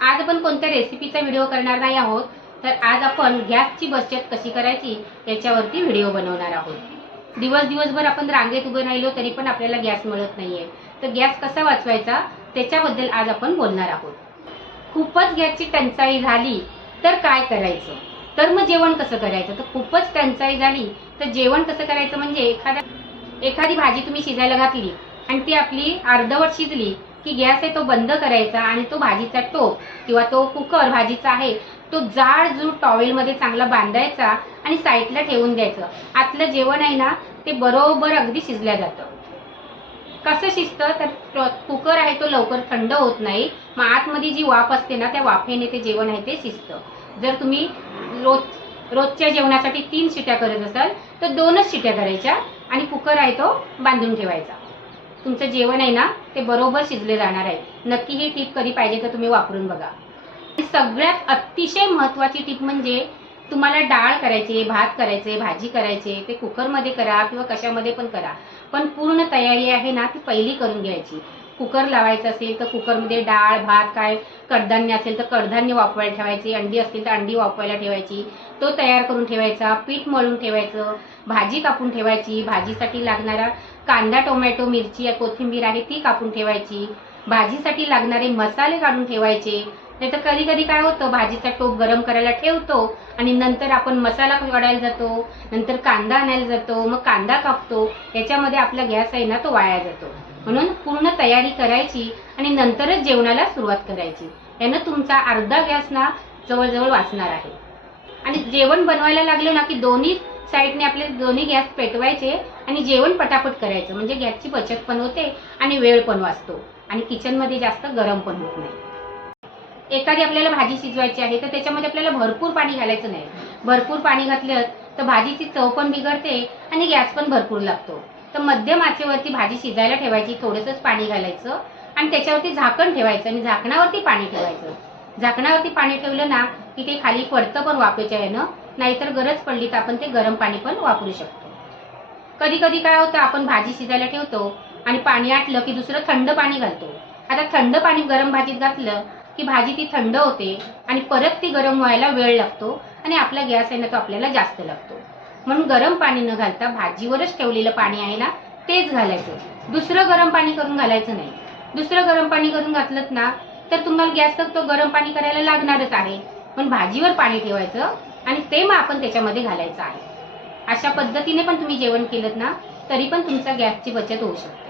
आज आपण कोणत्या रेसिपीचा व्हिडिओ करणार नाही आहोत, तर आज आपण गॅसची बचत कशी करायची याच्यावरती व्हिडिओ बनवणार आहोत। दिवसभर आपण रांगेत उभे राहिलो तरी पण आपल्याला गॅस मिळत नाहीये, तर गॅस कसा वाचवायचा त्याच्याबद्दल आज आपण बोलणार आहोत। खूपच गॅसची टंचाई झाली तर काय करायचं, तर मग जेवण कसं करायचं। तर खूपच टंचाई झाली तर जेवण कसं करायचं म्हणजे एखादी भाजी तुम्ही शिजायला घातली आणि ती आपली अर्धवट शिजली की गॅस आहे तो बंद करायचा आणि तो भाजीचा टोप किंवा तो कुकर भाजीचा आहे तो जाडजूड टॉवेलमध्ये चांगला बांधायचा आणि साईडला ठेवून द्यायचं। आतलं जेवण आहे ना ते बरोबर अगदी शिजल्या जातं। कसं शिजतं तर कुकर आहे तो लवकर थंड होत नाही, मग आतमध्ये जी वाफ असते ना त्या वाफेने ते जेवण आहे ते शिजतं। जर तुम्ही रोजच्या जेवणासाठी 3 शिट्या करत असाल तर 2च शिट्या करायच्या आणि कुकर आहे तो बांधून ठेवायचा। तुमचं जेवण आहे ना ते बरोबर शिजले जाणार आहे। नक्की ही टिप कधी पाहिजे तर तुम्ही वापरून बघा। सगळ्यात अतिशय महत्त्वाची टिप म्हणजे तुम्हाला डाळ करायची, भात करायचे, भाजी करायचे, ते कुकरमध्ये करा किंवा कशामध्ये पण करा, पण पूर्ण तयारी आहे ना ती पहिली करून घ्यायची। कुकर लावायचं असेल तर कुकरमध्ये डाळ भात काय कडधान्य असेल तर कडधान्य वापरायला ठेवायची, अंडी असतील तर अंडी वापरायला ठेवायची, तो तयार करून ठेवायचा, पीठ मळून ठेवायचं, भाजी कापून ठेवायची, भाजीसाठी लागणारा कांदा टोमॅटो मिरची कोथिंबीर आहे ती कापून ठेवायची, भाजीसाठी लागणारे मसाले काढून ठेवायचे। नाही तर कधी कधी काय होतं भाजीचा टोप गरम करायला ठेवतो आणि नंतर आपण मसाला काढायला जातो, नंतर कांदा आणायला जातो, मग कांदा कापतो, याच्यामध्ये आपला गॅस आहे ना तो वाया जातो। म्हणून पूर्ण तयारी करायची आणि नंतरच जेवणाला सुरुवात करायची। यानं तुमचा अर्धा गॅस ना जवळजवळ वाचणार आहे। आणि जेवण बनवायला लागलं ना की दोन्ही साईडने आपले दोन्ही गॅस पेटवायचे आणि जेवण पटापट करायचं, म्हणजे गॅसची बचत पण होते आणि वेळ पण वाचतो आणि किचनमध्ये जास्त गरम पण होत नाही। एखादी आपल्याला भाजी शिजवायची आहे तर त्याच्यामध्ये आपल्याला भरपूर पाणी घालायचं नाही। भरपूर पाणी घातलं तर भाजीची चव पण बिघडते आणि गॅस पण भरपूर लागतो। तर मध्यम आचेवरती भाजी शिजायला ठेवायची, थोडंसंच पाणी घालायचं आणि त्याच्यावरती झाकण ठेवायचं आणि झाकणावरती पाणी ठेवायचं। झाकणावरती पाणी ठेवलं ना की ते खाली पडतं पण वाफेच्या यानं, नाहीतर गरज पडली तर आपण ते गरम पाणी पण वापरू शकतो। कधी कधी काय होतं आपण भाजी शिजायला ठेवतो आणि पाणी आटलं की दुसरं थंड पाणी घालतो। आता थंड पाणी गरम भाजीत घातलं की भाजी ती थंड होते आणि परत ती गरम व्हायला वेळ लागतो आणि आपला गॅस आहे ना तो आपल्याला जास्त लागतो। म्हणून गरम पाणी न घालता भाजीवरच ठेवलेलं पाणी आहे ना तेच घालायचं, दुसरं गरम पाणी करून घालायचं नाही। दुसरं गरम पाणी करून घातलं ना तर तुम्हाला गॅस तर तो गरम पाणी करायला लागणारच आहे, पण भाजीवर पाणी ठेवायचं आणि ते मग आपण त्याच्यामध्ये घालायचं आहे। अशा पद्धतीने पण तुम्ही जेवण केलं ना तरी पण तुमच्या गॅसची बचत होऊ शकते।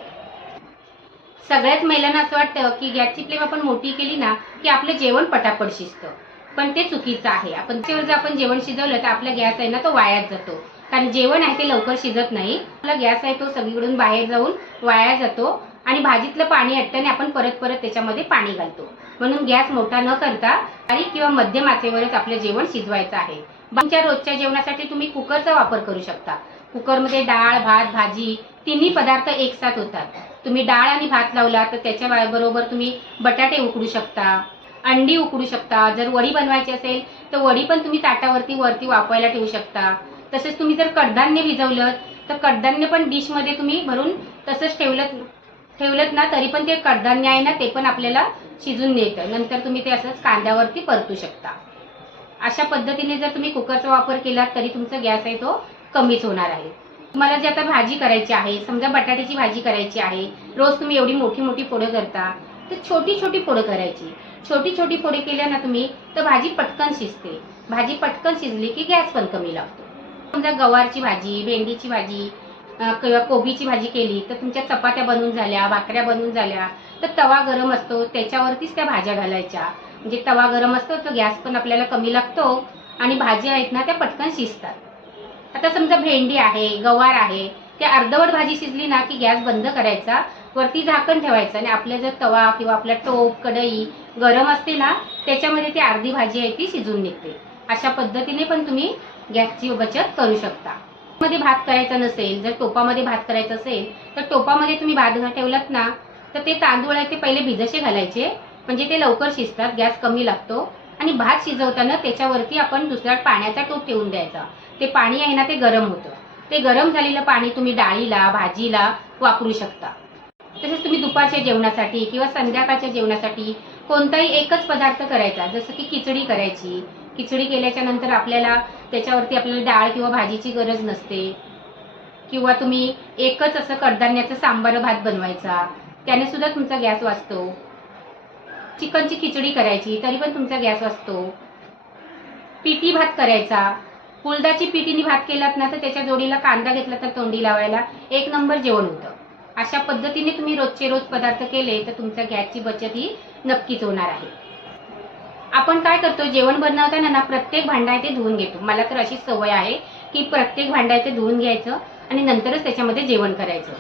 सगळ्याच महिलांना असं वाटतं की गॅसची फ्लेम आपण मोठी केली ना की आपलं जेवण पटापट शिजतं, पण ते चुकीचं आहे। त्याच्यावर जर आपण जेवण शिजवलं तर आपला गॅस आहे ना तो वायाच जातो, कारण जेवण आहे ते लवकर शिजत नाही। आपला गॅस आहे तो सगळीकडून बाहेर जाऊन वाया जातो आणि भाजीतलं पाणी आटताना आपण परत त्याच्यामध्ये पाणी घालतो। म्हणून गॅस मोठा न करता बारीक किंवा मध्यम आचेवरच आपलं जेवण शिजवायचं आहे। तुमच्या रोजच्या जेवणासाठी तुम्ही कुकरचा वापर करू शकता। कुकरमध्ये डाळ भात भाजी तिन्ही पदार्थ एकसाथ होतात। तुम्ही डाळ आणि भात लावला तर त्याच्या बरोबर तुम्ही बटाटे उकडू शकता, अंडी उकडू शकता। जर वडी बनवायची असेल तर वडी पण तुम्ही ताटावरती वाफवायला ठेवू शकता। तसेच तुम्ही जर कडधान्य भिजवलं तर कडधान्य पण डिशमध्ये तुम्ही भरून तसंच ठेवलं ना तरी पण ते कडधान्य आहे ना ते पण आपल्याला शिजून येतं। नंतर तुम्ही ते असंच कांद्यावरती परतू शकता। अशा पद्धतीने जर तुम्ही कुकरचा वापर केला तरी तुमचा गॅस आहे तो कमीच होणार आहे। तुम्हाला जे आता भाजी करायची आहे, समजा बटाट्याची भाजी करायची आहे, रोज तुम्ही एवढी मोठी फोडं करता तर छोटी फोडं करायची। छोटी फोडे केल्या ना तुम्ही तर भाजी पटकन शिजते। भाजी पटकन शिजली की गॅस पण कमी लागतो। समजा गवारची भाजी भेंडीची भाजी किंवा कोबीची भाजी केली तर तुमच्या चपात्या बनवून झाल्या, भाकऱ्या बनवून झाल्या तर तवा गरम असतो त्याच्यावरतीच त्या भाज्या घालायच्या, म्हणजे तवा गरम असतो तर गॅस पण आपल्याला कमी लागतो आणि भाज्या आहेत ना त्या पटकन शिजतात। आता समजा भेंडी आहे गवार आहे, त्या अर्धवट भाजी शिजली ना की गॅस बंद करायचा, वरती झाकण ठेवायचं आणि आपल्या जर तवा किंवा आपला टोप कढई गरम असते ना त्याच्यामध्ये ती अर्धी भाजी आहे ती शिजून निघते। अशा पद्धतीने पण तुम्ही गॅसची बचत करू शकता। मध्ये भात करायचा नसेल, जर टोपामध्ये भात करायचा असेल तर टोपामध्ये तुम्ही भात ठेवलात ना तर ते तांदूळ आहे ते पहिले भिजसे घालायचे, म्हणजे ते लवकर शिजतात, गॅस कमी लागतो। आणि भात शिजवताना त्याच्यावरती आपण दुसरा पाण्याचा टोप ठेवून द्यायचा। ते पाणी आहे ना ते गरम होतं, ते गरम झालेलं पाणी तुम्ही डाळीला भाजीला वापरू शकता। तसेच तुम्ही दुपारच्या जेवणासाठी किंवा संध्याकाळच्या जेवणासाठी कोणताही एकच पदार्थ करायचा, जसं की खिचडी करायची. खिचडी केल्याच्या नंतर आपल्याला त्याच्यावरती आपल्याला डाळ किंवा भाजीची गरज नसते. किंवा तुम्ही एकच असं कडधान्याचं सांबार भात बनवायचा, त्याने सुद्धा तुमचा गॅस वाचतो. चिकनची खिचडी करायची तरी पण तुमचा गॅस वाचतो. पिठी भात करायचा, कुळदाची पिठीने भात केलात ना तर त्याच्या जोडीला कांदा घेतला तर तोंडी लावायला एक नंबर जेवण होतं. अशा पद्धतीने तुम्ही रोजचे रोज पदार्थ केले तर तुमच्या गॅसची बचत ही नक्कीच होणार आहे. आपण काय करतो, जेवण बनवताना ना प्रत्येक भांडं आहे ते धुवून घेतो. मला तर अशी सवय आहे की प्रत्येक भांडं आहे ते धुवून घ्यायचं आणि नंतरच त्याच्यामध्ये जेवण करायचं.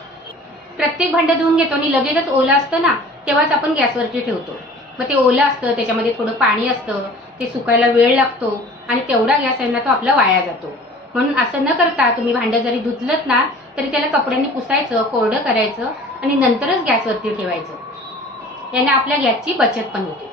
प्रत्येक भांडं धुवून घेतो आणि लगेचच ओलं असतं ना तेव्हाच आपण गॅसवरती ठेवतो. मग ते ओलं असतं, त्याच्यामध्ये थोडं पाणी असतं, ते सुकायला वेळ लागतो आणि तेवढा गॅस आहे ना तो आपला वाया जातो. म्हणून असं न करता तुम्ही भांडं जरी धुतलत ना तरी त्याला कपड्यांनी पुसायचं, कोरडं करायचं आणि नंतरच गॅसवरती ठेवायचं. याने आपल्या गॅसची बचत पण होते.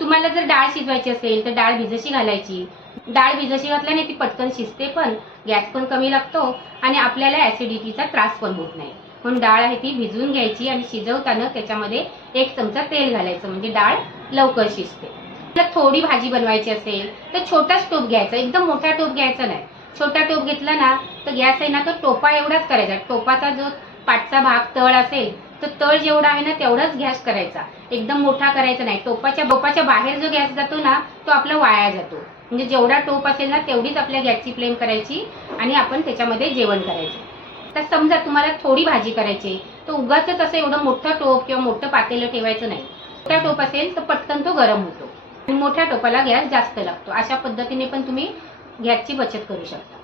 तुम्हाला जर डाळ शिजवायची असेल तर डाळ भिजशी घालायची. डाळ भिजशी घातल्याने ती पटकन शिजते पण, गॅस पण कमी लागतो आणि आपल्याला ॲसिडिटीचा त्रास पण होत नाही. म्हणून डाळ आहे ती भिजवून घ्यायची आणि शिजवताना त्याच्यामध्ये 1 चमचा तेल घालायचं, म्हणजे डाळ लवकर शिजते. जर थोडी भाजी बनवायची असेल तर छोटाच टोप घ्यायचा, एकदम मोठा टोप घ्यायचा नाही. छोटा टोप घेतला ना तर गॅस आहे ना तो टोपा एवढाच करायचा. टोपाचा जो पाठचा भाग तळ असेल तर तळ जेवढा आहे ना तेवढाच गॅस करायचा, एकदम मोठा करायचा नाही. टोपाच्या बाहेर जो गॅस जातो ना तो आपला वाया जातो. म्हणजे जेवढा टोप असेल ना तेवढीच आपल्या गॅसची फ्लेम करायची आणि आपण त्याच्यामध्ये जेवण करायचं. तर समजा तुम्हाला थोडी भाजी करायची तर उगाचच असं एवढं मोठं टोप किंवा मोठं पातेलं ठेवायचं नाही. मोठा टोप असेल तर पटकन तो गरम होतो आणि मोठ्या टोपाला गॅस जास्त लागतो. अशा पद्धतीने पण तुम्ही गॅसची बचत करू शकता.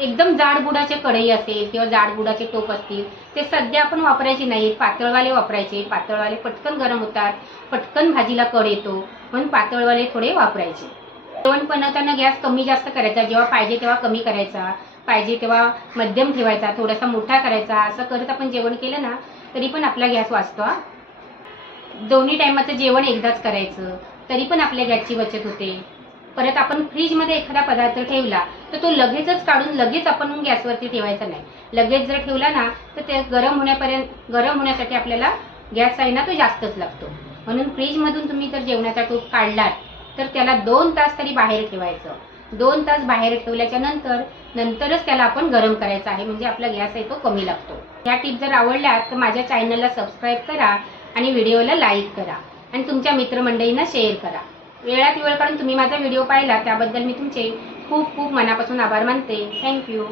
एकदम जाडबुडाचे कढई असेल किंवा जाडबुडाचे टोप असतील ते सध्या आपण वापरायचे नाहीत, पातळवाले वापरायचे. पातळवाले पटकन गरम होतात, पटकन भाजीला कड येतो, म्हणून पातळवाले थोडे वापरायचे. जेवण बनवताना गॅस कमी जास्त करायचा, जेव्हा पाहिजे तेव्हा कमी करायचा, पाहिजे तेव्हा मध्यम ठेवायचा, थोडासा मोठा करायचा. असं करत आपण जेवण केलं ना तरी पण आपला गॅस वाचतो. दोन्ही टायमाचं जेवण एकदाच करायचं तरी पण आपल्या गॅसची बचत होते. परत आपण फ्रीजमध्ये एखादा पदार्थ ठेवला तर तो लगेचच काढून लगेच आपण गॅसवरती ठेवायचा नाही. लगेच जर ठेवला ना तर ते गरम होण्यासाठी आपल्याला गॅस आहे ना तो जास्तच लागतो. म्हणून फ्रीजमधून तुम्ही जर जेवणाचा टोप काढलात तर त्याला 2 तास तरी बाहेर ठेवायचं. 2 तास बाहेर ठेवल्याच्या नंतरच त्याला आपण गरम करायचं आहे, म्हणजे आपला गॅस आहे तो कमी लागतो. या टिप्स जर आवडल्या तर माझ्या चॅनलला सबस्क्राईब करा आणि व्हिडिओला लाईक करा आणि तुमच्या मित्रमंडळींना शेअर करा. वेळात वेळ काढून तुम्ही माझा व्हिडिओ पाहिला त्याबद्दल मी तुमचे खूप खूप मनापासून आभार मानते. थँक्यू.